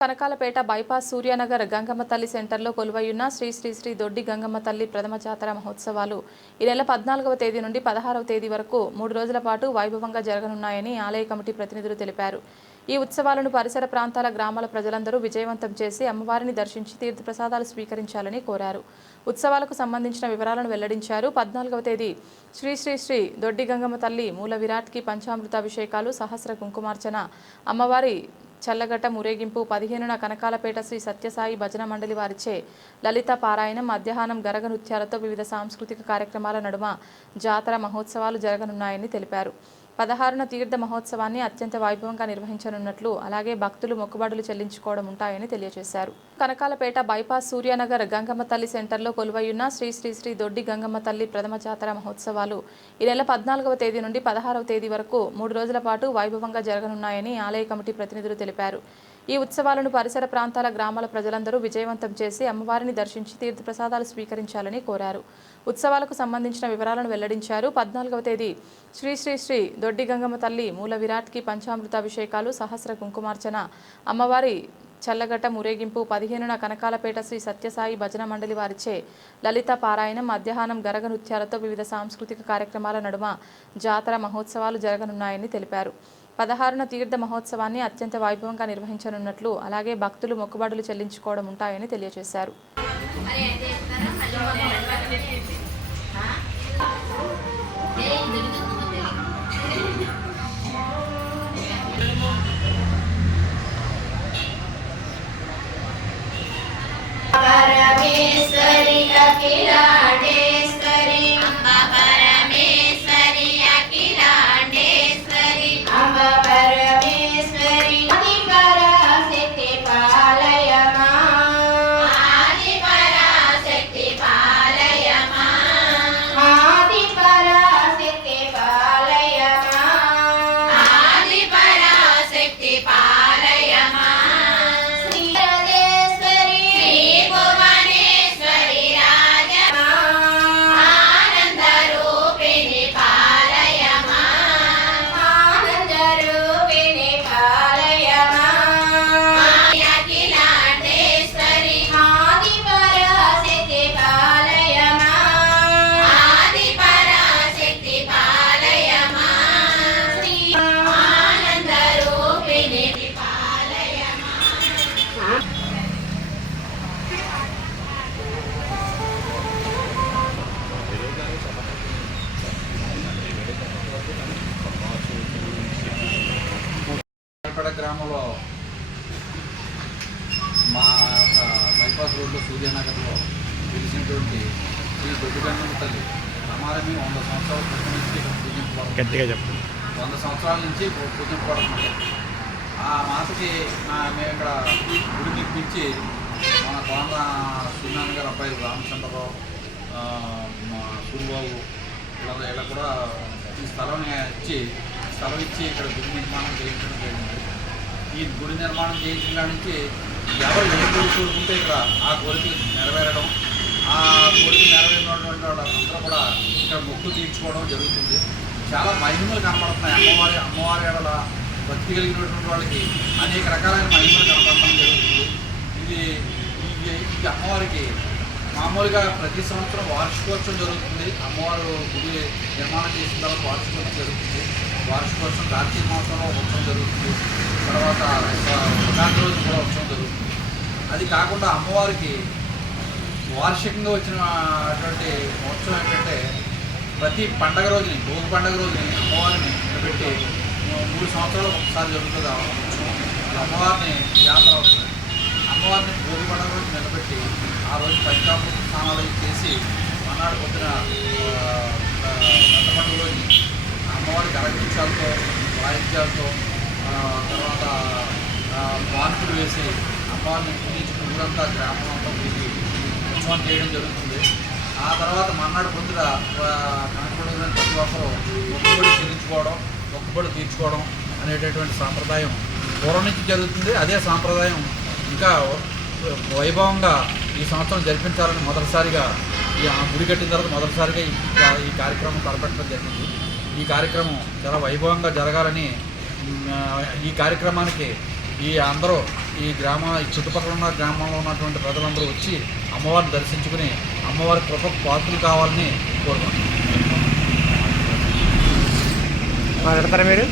Kanakalapeta bypass Surya Nagar Gangamma తల్లి సెంటర్లో కొలువయ్యున్న శ్రీ శ్రీ శ్రీ దొడ్డి గంగమ్మ తల్లి ప్రథమ జాతర మహోత్సవాలు ఈ నెల పద్నాలుగవ తేదీ నుండి పదహారవ తేదీ వరకు మూడు రోజుల పాటు వైభవంగా జరగనున్నాయని ఆలయ కమిటీ ప్రతినిధులు తెలిపారు. ఈ ఉత్సవాలను పరిసర ప్రాంతాల గ్రామాల ప్రజలందరూ విజయవంతం చేసి అమ్మవారిని దర్శించి తీర్థప్రసాదాలు స్వీకరించాలని కోరారు. ఉత్సవాలకు సంబంధించిన వివరాలను వెల్లడించారు. పద్నాలుగవ తేదీ శ్రీ శ్రీ శ్రీ దొడ్డి గంగమ్మ తల్లి మూల విరాట్కి పంచామృతాభిషేకాలు సహస్ర కుంకుమార్చన అమ్మవారి చల్లగట్ట మురేగింపు పదిహేనున కనకాలపేట శ్రీ సత్యసాయి భజన మండలి వారిచే లలిత పారాయణం మధ్యాహ్నం గరగ నృత్యాలతో వివిధ సాంస్కృతిక కార్యక్రమాల నడుమ జాతర మహోత్సవాలు జరగనున్నాయని తెలిపారు. పదహారున తీర్థ మహోత్సవాన్ని అత్యంత వైభవంగా నిర్వహించనున్నట్లు అలాగే భక్తులు మొక్కుబడులు చెల్లించుకోవడం ఉంటాయని తెలియజేశారు. కనకాలపేట బైపాస్ సూర్యానగర్ గంగమ్మ తల్లి సెంటర్లో కొలువయ్యున్న శ్రీ శ్రీ శ్రీ దొడ్డి గంగమ్మ తల్లి ప్రథమ జాతర మహోత్సవాలు ఈ నెల పద్నాలుగవ తేదీ నుండి పదహారవ తేదీ వరకు మూడు రోజుల పాటు వైభవంగా జరగనున్నాయని ఆలయ కమిటీ ప్రతినిధులు తెలిపారు. ఈ ఉత్సవాలను పరిసర ప్రాంతాల గ్రామాల ప్రజలందరూ విజయవంతం చేసి అమ్మవారిని దర్శించి తీర్థప్రసాదాలు స్వీకరించాలని కోరారు. ఉత్సవాలకు సంబంధించిన వివరాలను వెల్లడించారు. పద్నాలుగవ తేదీ శ్రీ శ్రీ శ్రీ దొడ్డి గంగమ్మ తల్లి మూల విరాట్కి పంచామృతాభిషేకాలు సహస్ర కుంకుమార్చన అమ్మవారి చల్లగట్ట మురేగింపు పదిహేనున కనకాలపేట శ్రీ సత్యసాయి భజన మండలి వారిచే లలిత పారాయణం మధ్యాహ్నం గరగ నృత్యాలతో వివిధ సాంస్కృతిక కార్యక్రమాల నడుమ జాతర మహోత్సవాలు జరగనున్నాయని తెలిపారు. పదహారున తీర్థ మహోత్సవాన్ని అత్యంత వైభవంగా నిర్వహించనున్నట్లు అలాగే భక్తులు మొక్కుబడులు చెల్లించుకోవడం ఉంటాయని తెలియజేశారు. ಕೇಸರಿ ಕಪಿಲಾ పేట గ్రామంలో మా యొక్క బైపాస్ రోడ్లో సూర్యనగర్లో వెలిసినటువంటి శ్రీ దొడ్డిగంగమ్మ తల్లి ప్రమాదమే వంద సంవత్సరాల క్రితం నుంచి ఇక్కడ గట్టిగా చెప్పు వంద సంవత్సరాల నుంచి పూ- పూజింపబడుతుంది ఆ మాతకి నా- మేము ఇక్కడ గుడి నిర్మించి మన కోన సూర్యనారాయణ గారి అబ్బాయి రామచంద్రరావు సూరిబాబు ఇలా ఇలా కూడా ఈ స్థలం ఇచ్చి స్థలం ఇచ్చి ఇక్కడ గుడి నిర్మాణం చేయించడం జరిగింది. ఈ గుడి నిర్మాణం చేయించిన కాడి నుంచి ఎవరు ఏ గుడి కోరుకుంటే ఇక్కడ ఆ కోరిక నెరవేరడం ఆ కోరిక నెరవేరినటువంటి వాళ్ళందరూ కూడా ఇక్కడ మొక్కు తీర్చుకోవడం జరుగుతుంది. చాలా మహిమలు కనబడుతున్నాయి అమ్మవారి అమ్మవారి ఎడల భక్తి కలిగినటువంటి వాళ్ళకి అనేక రకాలైన మహిమలు కనబడటం జరుగుతుంది. ఇది ఇది ఇది అమ్మవారికి మామూలుగా ప్రతి సంవత్సరం వార్షికోత్సవం జరుగుతుంది. అమ్మవారు గుడి నిర్మాణం చేసిన తర్వాత వార్షికోత్సవం జరుగుతుంది. వార్షికోత్సవం కార్తీక మాసంలో ఉత్సవం జరుగుతుంది. తర్వాత ఉగాది రోజు కూడా ఉత్సవం జరుగుతుంది. అది కాకుండా అమ్మవారికి వార్షికంగా వచ్చినటువంటి ఉత్సవం ఏంటంటే ప్రతి పండగ రోజుని భోగి పండగ రోజుని అమ్మవారిని నిలబెట్టి మూడు సంవత్సరాలకు ఒకసారి జరుగుతుంది ఆ ఉత్సవం అమ్మవారిని జాతర వస్తుంది అమ్మవారిని భోగి పండగ రోజు నిలబెట్టి ఆ రోజు పంచామృత స్నానాలు చేసి మన్నాడు పొద్దున పెద్ద పండుగ రోజు అమ్మవారికి అలంకరించాలతో వాయిద్యాలతో తర్వాత మార్పులు వేసి అమ్మవారిని పూజించి ఊరంతా గ్రామం అంతా పూజి ఉత్సవం చేయడం జరుగుతుంది. ఆ తర్వాత మన్నాడు పొద్దున కనకపడుతున్న ప్రతి ఒక్కరూ మొక్కుబడి చెల్లించుకోవడం మొక్కుబడి తీర్చుకోవడం అనేటటువంటి సాంప్రదాయం పూర్వం నుంచి జరుగుతుంది. అదే సాంప్రదాయం ఇంకా వైభవంగా ఈ సంవత్సరం జరిపించాలని మొదటిసారిగా ఈ గుడి కట్టిన తర్వాత మొదటిసారిగా ఈ ఈ కార్యక్రమం తలపెట్టడం జరిగింది. ఈ కార్యక్రమం చాలా వైభవంగా జరగాలని ఈ కార్యక్రమానికి ఈ అందరూ ఈ గ్రామ ఈ చుట్టుపక్కల ఉన్న గ్రామంలో ఉన్నటువంటి ప్రజలందరూ వచ్చి అమ్మవారిని దర్శించుకుని అమ్మవారి కృపకు పాత్రలు కావాలని కోరుకుంటున్నాం. మాట్లాడతారా మీరు?